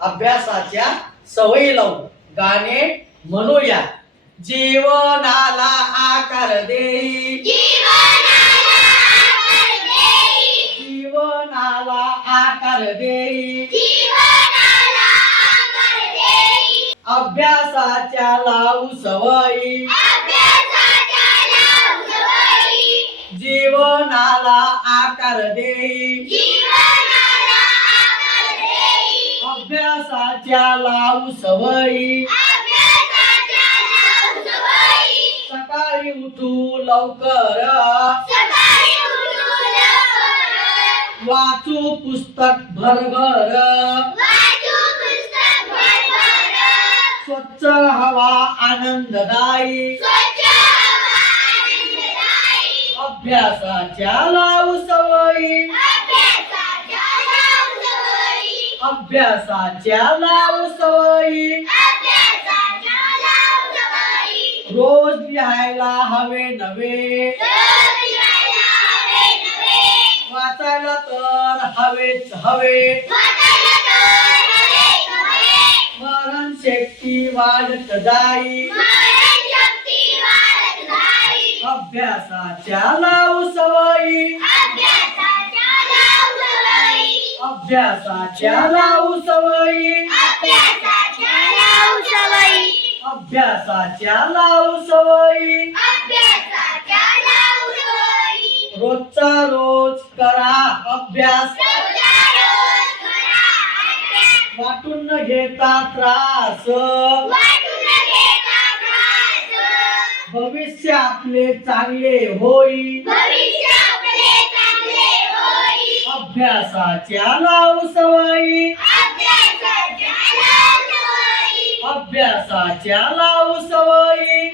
अभ्यासाच्या सवयी लावू. गाणे म्हणूया. जीवनाला आकार देई, जीवनाला आकार देई, अभ्यासाच्या लावू सवयी, जीवनाला आकार देई, अभ्यासाच्या लावू सवयी. सकाळी उठू लवकर, वाचू पुस्तक भरभर, स्वच्छ हवा आनंददायी, अभ्यासाच्या लावू सवयी, अभ्यासाच्या लावू सवयी. रोज लिहायला हवे नवे, वाचायला तर हवेच हवे, स्मरण शक्ती वाढत जाई, अभ्यासाच्या लावू सवयी, अभ्यासाच्या लावू सवयी, अभ्यासाच्या लावू सवयी. रोजचा रोज करा अभ्यास, वाटून न घेता त्रास, भविष्य आपले चांगले होई, अभ्यासाच्या लावू सवयी, अभ्यासाच्या लावू सवयी.